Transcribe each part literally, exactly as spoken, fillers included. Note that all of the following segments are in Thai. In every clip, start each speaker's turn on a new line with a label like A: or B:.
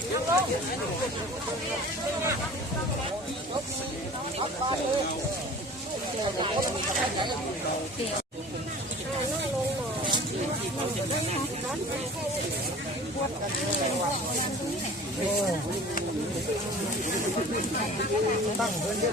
A: ตั้งเพื่อนเยอะ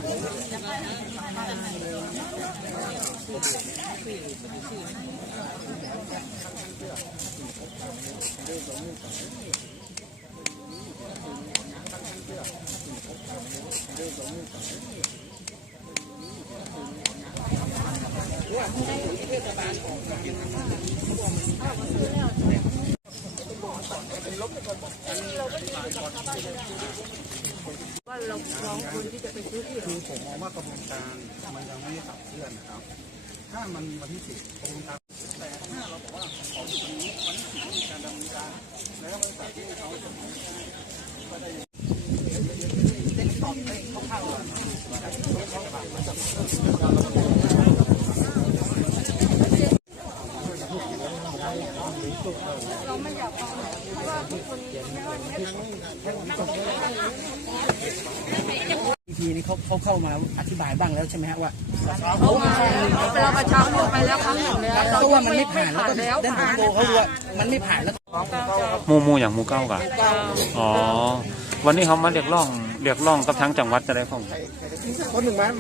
A: ว่าเราลองคนที่จะไปซื้อที่คือผมมองว่ากระบวนการมันยังไม่ขับเคลื่อนนะครับถ้ามันวันที่สิบกระบวนการแต่ถ้าเราบอกว่าขออยู่ตรงนี้วันที่สิบมีการดำเนินการแล้วบริษัทที่เขาจะก็ได้เต้นต่อเต้นเข้าข้างเราเราไม่อยากฟังเพราะว่าทุกคนไม่ว่าวิธีนี้เขาเขาเข้ามาอธิบายบ้างแล้วใช่ไหมฮะว่า
B: เขามาเราประชาชนไปแล้วครั้งหนึ่งแล้ว
A: เพราะว่ามันไม่ผ่านแล้วก็เดินถึงโกเขาว่ามันไม่ผ่านแล้ว
C: มูมูอย่างมูเก้ากะอ๋อวันนี้เขามาเรียกร้องเรียกร้องกับทั้งจังหวัดจะได้ของ
A: คนหนึ่งมาไหม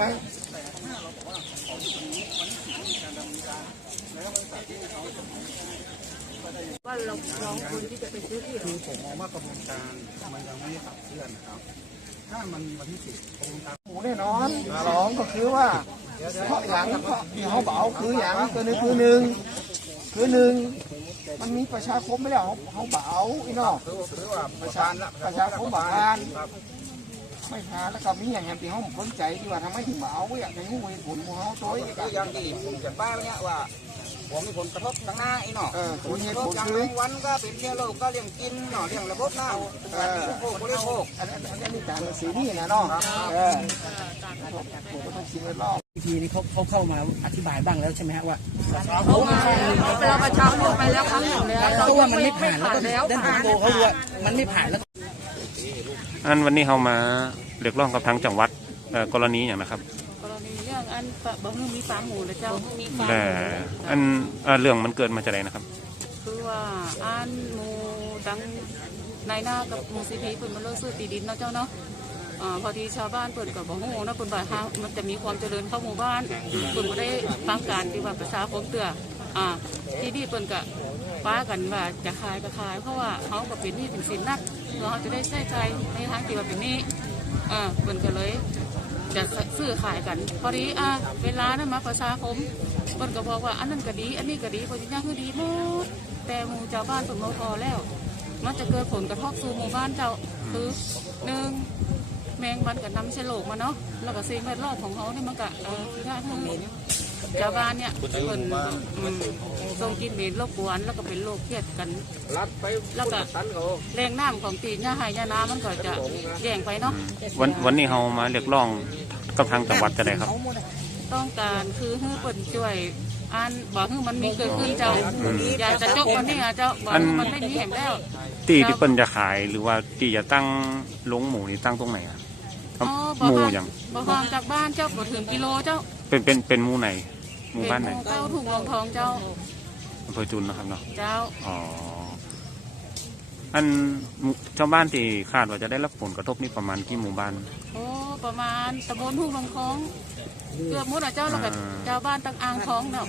A: ว่าเราลองคนที่จะไปซื้อที่คือผมมองว่ากระบวนการมันยังไม่ขับเคลื่อนนะครับถ้ามันวันที่สิบกระบวนการหมูแน่นอนสองก็คือว่าเพราะอย่างเพราะที่เขาบอกคืออย่างตัวนึงคือหนึ่งคือหนึ่งมันมีประชาคมไม่ได้เขาเขาเบาอีนอกคือว่าประชาประชาคมบานไม่หาแล้วก็มีอย่างอย่างที่เขาสนใจที่ว่าทำไมถึงเบาอย่างในหูผลของเขาตัวอย่างที่ผมจะบ้าเนี่ยว่าผมมีผลกระทบทางหน้าอีหนอผลกระทบอย่างไรวันก็เป็นเชื้อโรคก็เลี้ยงกินหน่อเลี้ยงระบบน้ำการบริโภคบริโภคอันนี้มีการสีนี่นะน้องเออผมก็ต้องคิดไว้รอบวิธีนี้เขาเขาเข้ามาอธิบายบ้างแล้วใช่ไหมฮะว่า
B: เขามาเราประชาชนไปแล้วครั้งหนึ่งแล้ว
A: เพราะว่ามันไม่ผ่านแล้วก็เดินถึงโกเขาว่ามันไม่ผ่านแล้ว
C: อันวันนี้เขามาเรียกร้องกับทั้งจังหวัดกรณีอย่างนะครับ
B: เรื่องอันบ่มีมีฟาร์มหมูแล้วเจ้า
C: แต่อันเรื่องมันเกิดมาจากไหนนะครับ
B: คือว่าอันหมูดังนายหน้ากับหมูซีพีเปิดมาเลิกซื้อตีดินนะเจ้าเนาะพอดีชาวบ้านเปิดกับบ่ฮู้นะเปิดบ่ายห้ามันจะมีความเจริญเข้าหมู่บ้านเปิดมาได้ฟังการที่ว่าประชาคมเตืออ่าที่นี่เปิดกับป้ากันว่าจะขายก็ขายเพราะว่าเขากับเป็นนี่เป็นสินนักเราจะได้ใช้ใจในทางที่ว่าเป็นนี่อ่าเปิดกันเลยจะซื้อขายกันพอดีอ่ะเวลานั้นมาประชาคมคนก็บอกว่าอันนั้นก็ดีอันนี้ก็ดีพอจริงๆคือดีหมดแต่หมู่ชาวบ้านเปิดมาพอแล้วมันจะเกิดผลกระทบสู่หมู่บ้านเจ้าคือหนึ่งแมงวันกับน้ำเชื้อโรคมาเนาะแล้วก็สิ่งแวดล้อมของเขาเนี่ยมันก็เออที่ท่าคือชาวบ้านเนี่ยคนทรงกินเหม็นรบกวนแล้วก็เป็นโรคเครียดกันแล้วก็แรงน้ำของตีนหญ้าหายหญ้าน้ำมันก็จะแย่งไปเนาะ
C: วันวันนี้เขามาเรียกร้องกับทางจังหวัดจะได้ครับ
B: ต้องการคือให้เปิดช่วยอันบอกให้มันมีเกิดขึ้นเจ้าอย่าจะจกวันนี้เจ้าบอกมันไม่มีแห่งแล้ว
C: ตีที่เปิ้ลจะขายหรือว่าตีจะตั้งลงหมูนี่ตั้งตรงไหนอะหมูอย่าง
B: บ่ห่างจากบ้านเจ้าบ่ถึงกิโลเจ้า
C: เป็นเป็นเป็นหมูไหนหมู่บ้านไหน
B: เจ้าถุงรองทองเจ้า
C: อำเภอจุนนะครับเนาะ
B: เจ้า
C: อ๋ออันชาวบ้านที่คาดว่าจะได้รับผลกระทบนี่ประมาณกี่หมู่บ้าน
B: โอ้ประมาณตำบลทุ่งรองทองเกือบหมดอ่ะเจ้าแล้วก็ชาวบ้านตั้งอ่างทองเนาะ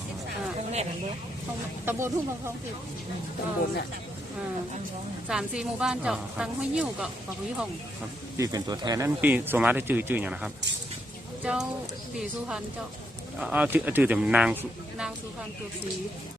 B: ตำบลทุ่งรองทองสิตำบลเนี่ยสามสี่หมู่บ้านเจ้าตั้งห้วยยิ้วกับปากห้วยหง
C: ครับที่เป็นตัวแทนนั่นปีสมาร์ทจื่อจื่ออย่างนะครับ
B: เจ้าปีสุพรรณเจ้า
C: เอาจื่อจื่อแต่นาง
B: นางสุพรรณเกือบสี